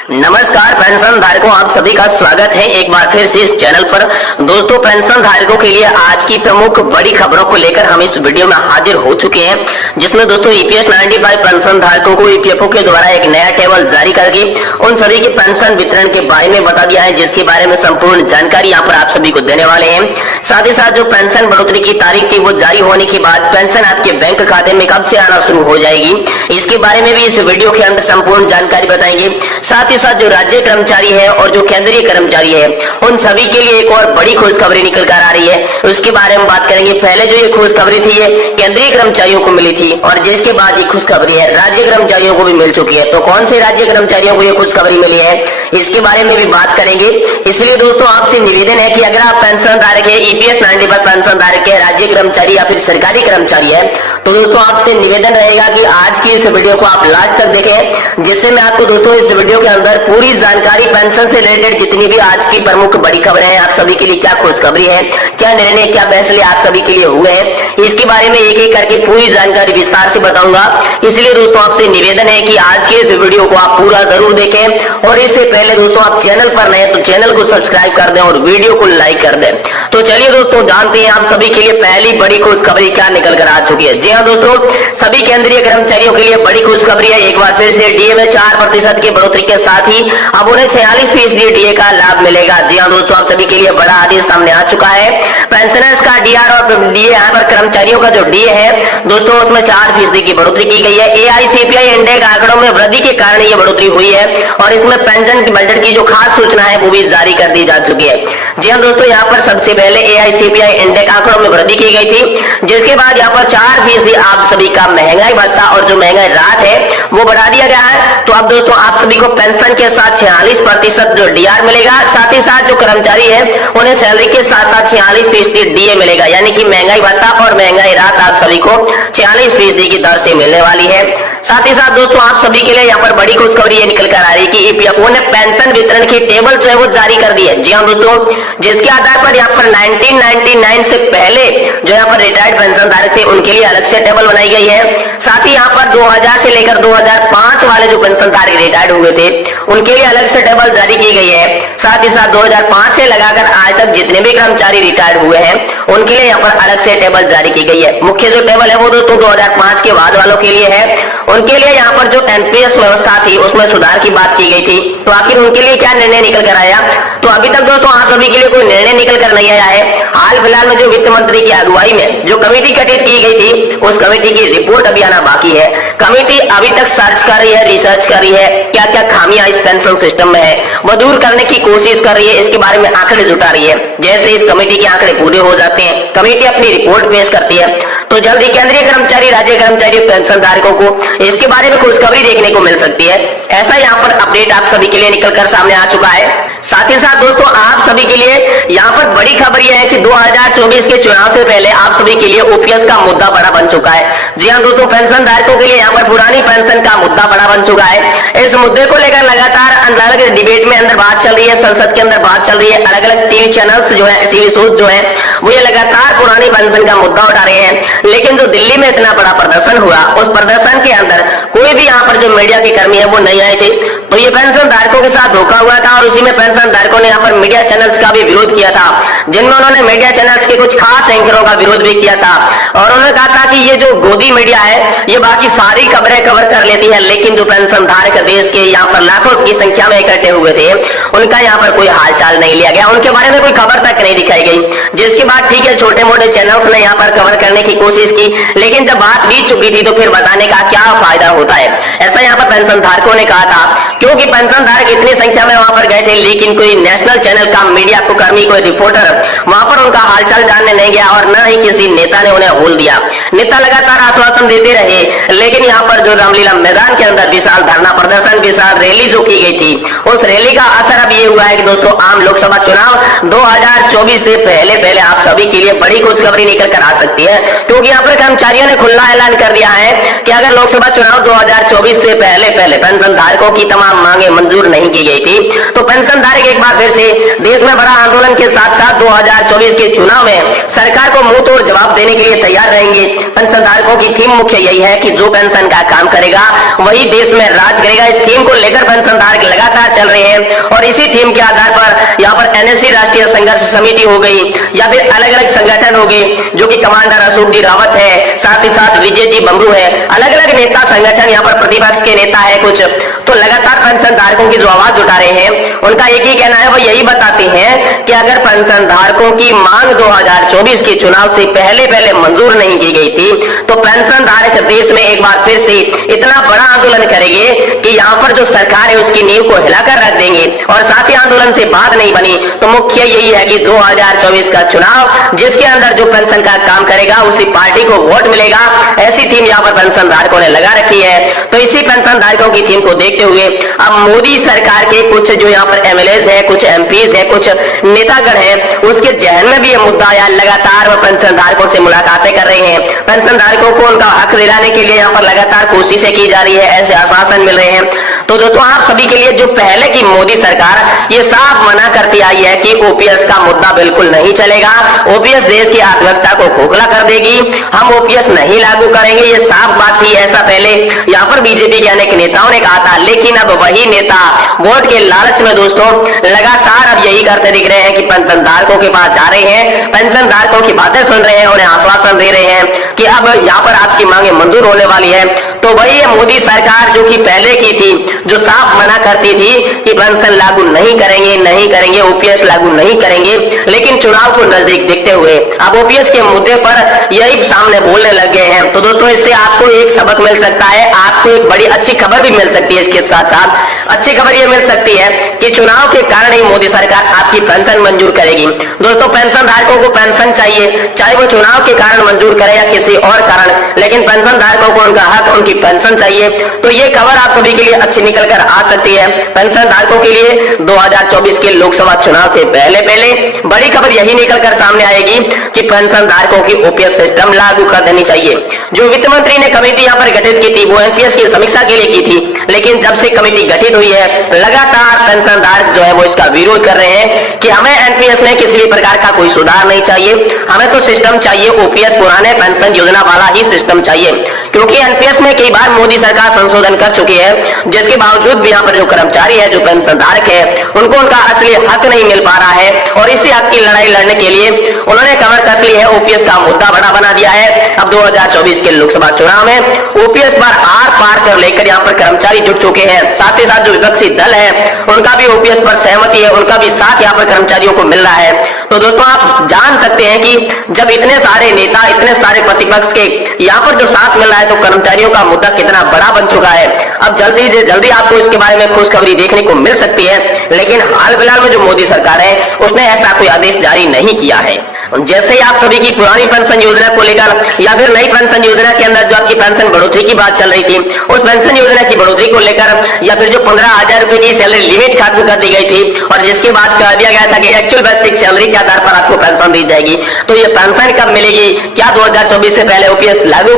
नमस्कार पेंशन धारकों, आप सभी का स्वागत है एक बार फिर से इस चैनल पर। दोस्तों, पेंशन धारकों के लिए आज की प्रमुख बड़ी खबरों को लेकर हम इस वीडियो में हाजिर हो चुके हैं, जिसमें दोस्तों ईपीएस 95 पेंशन धारकों को ईपीएफओ के द्वारा एक नया टेबल जारी करके उन सभी के पेंशन वितरण के बारे में बता दिया है, जिसके बारे में संपूर्ण जानकारी यहाँ पर आप सभी को देने वाले हैं। साथ ही साथ जो पेंशन बढ़ोतरी की तारीख थी वो जारी होने के बाद पेंशन आपके बैंक खाते में कब से आना शुरू हो जाएगी, इसके बारे में भी इस वीडियो के अंदर संपूर्ण जानकारी बताएंगे। साथ ही साथ जो राज्य कर्मचारी है और जो केंद्रीय कर्मचारी है उन सभी के लिए एक और बड़ी खुशखबरी निकल कर आ रही है, उसके बारे में बात करेंगे। पहले जो ये खुशखबरी थी ये केंद्रीय कर्मचारियों को मिली थी और जिसके बाद ये खुशखबरी है राज्य कर्मचारियों को भी मिल चुकी है। तो कौन से राज्य कर्मचारियों को ये खुशखबरी मिली है इसके बारे में भी बात करेंगे। इसलिए दोस्तों आपसे निवेदन है कि अगर आप पेंशन धारक है, ईपीएस 95 पेंशन धारक है, राज्य कर्मचारी या फिर सरकारी कर्मचारी है, तो दोस्तों आपसे निवेदन रहेगा कि आज की इस वीडियो को आप लास्ट तक देखें, जिससे मैं आपको दोस्तों इस वीडियो के अंदर पूरी जानकारी पेंशन से रिलेटेड जितनी भी आज की प्रमुख बड़ी खबरें हैं, आप सभी के लिए क्या खुशखबरी है, क्या निर्णय, क्या फैसले आप सभी के लिए हुए हैं, इसके बारे में एक एक करके पूरी जानकारी विस्तार से बताऊंगा। इसलिए दोस्तों आपसे निवेदन है कि आज के इस वीडियो को आप पूरा जरूर देखें और इससे पहले दोस्तों आप चैनल पर नए तो चैनल को सब्सक्राइब कर दें और वीडियो को लाइक कर दें। तो चलिए दोस्तों जानते हैं आप सभी के लिए पहली बड़ी खुशखबरी क्या निकल कर आ चुकी है। जी हाँ दोस्तों, सभी केंद्रीय कर्मचारियों के लिए बड़ी खुशखबरी है। एक बार फिर से डीए में 4% की बढ़ोतरी के साथ ही अब उन्हें 46% डीए का लाभ मिलेगा। जी हाँ दोस्तों, आप सभी के लिए बड़ा आदेश सामने आ चुका है। पेंशनर्स का डीआर और डीए यहाँ पर कर्मचारियों का जो डीए है दोस्तों उसमें 4% की बढ़ोतरी की गई है। एआईसीपीआई इंडेक्स आंकड़ों में वृद्धि के कारण ये बढ़ोतरी हुई है और इसमें पेंशन की बजट की जो खास सूचना है वो भी जारी कर दी जा चुकी है। जी हाँ दोस्तों, यहाँ पर सबसे पहले एआईसीपीआई इंडेक्स आंकड़ों में वृद्धि की गई थी, जिसके बाद यहाँ पर 4% आप सभी का महंगाई भत्ता और जो महंगाई राहत है वो बढ़ा दिया गया है। तो अब दोस्तों आप सभी को पेंशन के साथ 46% जो डीआर मिलेगा, साथ ही साथ जो कर्मचारी है उन्हें सैलरी के साथ साथ 46% डीए मिलेगा, यानी कि महंगाई भत्ता और महंगाई राहत आप सभी को 46% की दर से मिलने वाली है। साथ ही साथ दोस्तों आप सभी के लिए यहाँ पर बड़ी खुशखबरी ये निकल कर आ रही है कि ईपीएफओ ने पेंशन वितरण की टेबल जो है वो जारी कर दी है। जी हाँ दोस्तों, जिसके आधार पर यहाँ पर 1999 से पहले जो यहाँ पर रिटायर्ड पेंशन धारक थे उनके लिए अलग से टेबल बनाई गई है। साथ ही यहाँ पर 2000 से लेकर 2005 वाले जो पेंशन धारक रिटायर्ड हुए थे उनके लिए अलग से टेबल जारी की गई है। साथ ही साथ 2005 से लगाकर आज तक जितने भी कर्मचारी रिटायर्ड हुए हैं उनके लिए यहाँ पर अलग से टेबल जारी की गई है। मुख्य जो टेबल है वो दोस्तों 2005 के बाद वालों के लिए है। उनके लिए यहाँ पर जो एनपीएस व्यवस्था थी उसमें सुधार की बात की गई थी। तो आखिर उनके लिए क्या निर्णय निकल कर आया, तो अभी तक दोस्तों आप सभी के लिए कोई निर्णय निकल कर नहीं आया है। हाल फिलहाल में जो वित्त मंत्री की अगुवाई में जो कमेटी गठित की गई थी उस कमेटी की रिपोर्ट अभी आना बाकी है। कमेटी अभी तक सर्च कर रही है, रिसर्च कर रही है, क्या क्या खामियां इस पेंशन सिस्टम में है वो दूर करने की कोशिश कर रही है, इसके बारे में आंकड़े जुटा रही है। जैसे इस कमेटी के आंकड़े पूरे हो जाते हैं, कमेटी अपनी रिपोर्ट पेश करती है, तो जल्दी केंद्रीय कर्मचारी, राज्य कर्मचारी, पेंशन धारकों को इसके बारे में खुशखबरी देखने को मिल सकती है। ऐसा यहाँ पर अपडेट आप सभी के लिए निकलकर सामने आ चुका है। साथ ही साथ दोस्तों आप सभी के लिए यहाँ पर बड़ी खबर यह है कि 2024 के चुनाव से पहले आप सभी के लिए ओपीएस का मुद्दा बड़ा बन चुका है। जी हाँ दोस्तों, पेंशन धारकों के लिए यहाँ पर पुरानी पेंशन का मुद्दा बड़ा बन चुका है। इस मुद्दे को लेकर लगातार अलग अलग डिबेट में अंदर बात चल रही है, संसद के अंदर बात चल रही है, अलग अलग टीवी चैनल्स जो है, टीवी शोज जो है वो ये लगातार पुरानी पेंशन का मुद्दा उठा रहे हैं। लेकिन जो दिल्ली में इतना बड़ा प्रदर्शन हुआ उस प्रदर्शन के अंदर कोई भी यहाँ पर जो मीडिया के कर्मी है वो नहीं आए थे, तो ये पेंशन धारकों के साथ धोखा हुआ था और उसी में पेंशन धारकों ने यहाँ पर मीडिया चैनल्स का भी विरोध किया था, जिनमें उन्होंने मीडिया चैनल्स के कुछ खास एंकरों का विरोध भी किया था और उन्होंने कहा था कि ये जो गोदी मीडिया है ये बाकी सारी खबरें कवर कर लेती है, लेकिन जो पेंशन धारक देश के यहाँ पर लाखों की संख्या में इकट्ठे हुए थे उनका यहाँ पर कोई हालचाल नहीं लिया गया, उनके बारे में कोई खबर तक नहीं दिखाई गई। जिसके बाद ठीक है छोटे मोटे चैनल्स ने यहाँ पर कवर करने की कोशिश की, लेकिन जब बात बीत चुकी थी तो फिर बताने का क्या फायदा होता है, ऐसा यहाँ पर पेंशन धारकों ने कहा था। क्योंकि पेंशन धारक इतनी संख्या में वहां पर गए थे लेकिन कोई नेशनल चैनल का मीडिया को कर्मी, कोई रिपोर्टर वहां पर उनका हालचाल जानने नहीं गया और न ही किसी नेता ने उन्हें होल दिया। नेता लगातार आश्वासन देते रहे, लेकिन यहाँ पर जो रामलीला मैदान के अंदर विशाल धरना प्रदर्शन, विशाल रैली जो की गई थी उस रैली का असर अब ये हुआ है कि दोस्तों आम लोकसभा चुनाव 2024 से पहले आप सभी के लिए बड़ी खुशखबरी निकल कर आ सकती है। क्योंकि यहाँ पर कर्मचारियों ने खुला ऐलान कर दिया है कि अगर लोकसभा चुनाव 2024 से पहले पेंशन धारकों की तमाम मांगे मंजूर नहीं की गई थी तो पेंशन धारक एक बार फिर से देश में बड़ा आंदोलन के साथ साथ 2024 के चुनाव में सरकार को मुंह तोड़ जवाब देने के लिए तैयार रहेंगे। पेंशन धारकों की थीम मुख्य यही है कि जो पेंशन का काम करेगा वही देश में राज करेगा। इस थीम को लेकर पेंशन धारक लगातार लगातार चल रहे हैं और इसी थीम के आधार पर यहाँ पर एनएससी राष्ट्रीय संघर्ष समिति हो गई या फिर अलग अलग संगठन हो गए, जो कि कमांडर अशोक जी रावत है, साथ ही साथ विजय जी बंबरू है, अलग अलग नेता संगठन यहाँ पर प्रतिपक्ष के नेता है कुछ, तो लगातार पेंशन धारकों की जो आवाज उठा रहे हैं उनका एक ही कहना है, वो यही बताते हैं कि अगर पेंशन धारकों की मांग 2024 के चुनाव से पहले मंजूर नहीं की गई थी तो पेंशन धारक देश में एक बार फिर से इतना बड़ा आंदोलन करेंगे कि यहाँ पर जो सरकार है उसकी नींव को हिलाकर रख देंगे। और साथ ही आंदोलन से बात नहीं बनी तो मुख्य यही है कि 2024 का चुनाव जिसके अंदर जो पेंशन का काम करेगा उसी पार्टी को वोट मिलेगा, ऐसी थीम यहाँ पर पेंशन धारकों ने लगा रखी है। तो इसी पेंशन धारकों की थीम को देखते हुए अब मोदी सरकार के कुछ जो यहाँ पर एमएलएज है, कुछ एमपीज है, कुछ नेतागण है, उसके जहन में भी यह मुद्दा आया, लगातार वह पेंशन धारकों से मुलाकातें कर रहे हैं, पेंशन धारकों को उनका हक दिलाने के लिए यहाँ पर लगातार कोशिशें की जा रही है, ऐसे आश्वासन मिल रहे हैं। तो दोस्तों आप सभी के लिए जो पहले की मोदी सरकार ये साफ मना करती आई है कि ओपीएस का मुद्दा बिल्कुल नहीं चलेगा, ओपीएस देश की अर्थव्यवस्था को खोखला कर देगी, हम ओपीएस नहीं लागू करेंगे, ये साफ बात थी। ऐसा पहले यहाँ पर बीजेपी के अनेक नेताओं ने कहा था, लेकिन अब वही नेता वोट के लालच में दोस्तों लगातार अब यही करते दिख रहे हैं कि पेंशन धारकों के पास जा रहे हैं, पेंशन धारकों की बातें सुन रहे हैं, उन्हें आश्वासन दे रहे हैं कि अब यहाँ पर आपकी मांगे मंजूर होने वाली है। तो वही है मोदी सरकार जो कि पहले की थी, जो साफ मना करती थी कि पेंशन लागू नहीं करेंगे, ओपीएस लागू नहीं करेंगे, लेकिन चुनाव को नजदीक देखते हुए अब ओपीएस के मुद्दे पर यही सामने बोलने लग गए हैं। तो दोस्तों इससे आपको एक सबक मिल सकता है, आपको एक बड़ी अच्छी खबर भी मिल सकती है। इसके साथ साथ अच्छी खबर यह मिल सकती है कि चुनाव के कारण ही मोदी सरकार आपकी पेंशन मंजूर करेगी। दोस्तों पेंशन धारकों को पेंशन चाहिए, चाहे वो चुनाव के कारण मंजूर करे या किसी और कारण, लेकिन पेंशन धारकों को उनका हक, उनकी पेंशन चाहिए। तो ये खबर आप सभी के लिए अच्छी निकल कर आ सकती है। पेंशन धारकों के लिए 2024 के लोकसभा चुनाव से पहले बड़ी खबर यही निकल कर सामने आएगी कि पेंशन धारकों की ओपीएस सिस्टम लागू कर देनी चाहिए। जो वित्त मंत्री ने कमेटी यहाँ पर गठित की थी वो एनपीएस की समीक्षा के लिए की थी, लेकिन जब से कमेटी गठित हुई है लगातार पेंशन धारक जो है वो इसका विरोध कर रहे हैं कि हमें एनपीएस में किसी भी प्रकार का कोई सुधार नहीं चाहिए, हमें तो सिस्टम चाहिए ओपीएस पुराने पेंशन योजना वाला ही सिस्टम चाहिए। क्योंकि एनपीएस में कई बार मोदी सरकार संशोधन कर चुकी है, जिसके बावजूद भी यहाँ पर जो कर्मचारी है, जो पेंशन धारक है, उनको उनका असली हक नहीं मिल पा रहा है और इसी हक की लड़ाई लड़ने के लिए उन्होंने कमर कस ली है, ओपीएस का मुद्दा बड़ा बना दिया है। अब 2024 के लोकसभा चुनाव में ओपीएस पर आर पार कर लेकर यहाँ पर कर्मचारी जुट चुके हैं, साथ ही साथ जो विपक्षी दल है उनका भी ओपीएस पर सहमति है, उनका भी साथ यहाँ पर कर्मचारियों को मिल रहा है। तो दोस्तों आप जान सकते हैं कि जब इतने सारे नेता, इतने सारे प्रतिपक्ष के यहाँ पर जो साथ मिल रहा है तो कर्मचारियों का मुद्दा कितना बड़ा बन चुका है। अब जल्दी से जल्दी आपको इसके बारे में खुशखबरी देखने को मिल सकती है, लेकिन हाल फिलहाल में जो मोदी सरकार है उसने ऐसा कोई आदेश जारी नहीं किया है। जैसे ही आप सभी की पुरानी पेंशन योजना को लेकर या फिर नई पेंशन योजना के अंदर जो आपकी पेंशन बढ़ोतरी की बात चल रही थी, उस पेंशन योजना की बढ़ोतरी को लेकर या फिर जो 15,000 रुपए की सैलरी लिमिट खत्म कर दी गई थी और जिसके बाद कह दिया गया था कि एक्चुअल बेसिक सैलरी के आधार पर आपको पेंशन दी जाएगी, तो ये पेंशन कब मिलेगी? क्या 2024 से पहले ओपीएस लागू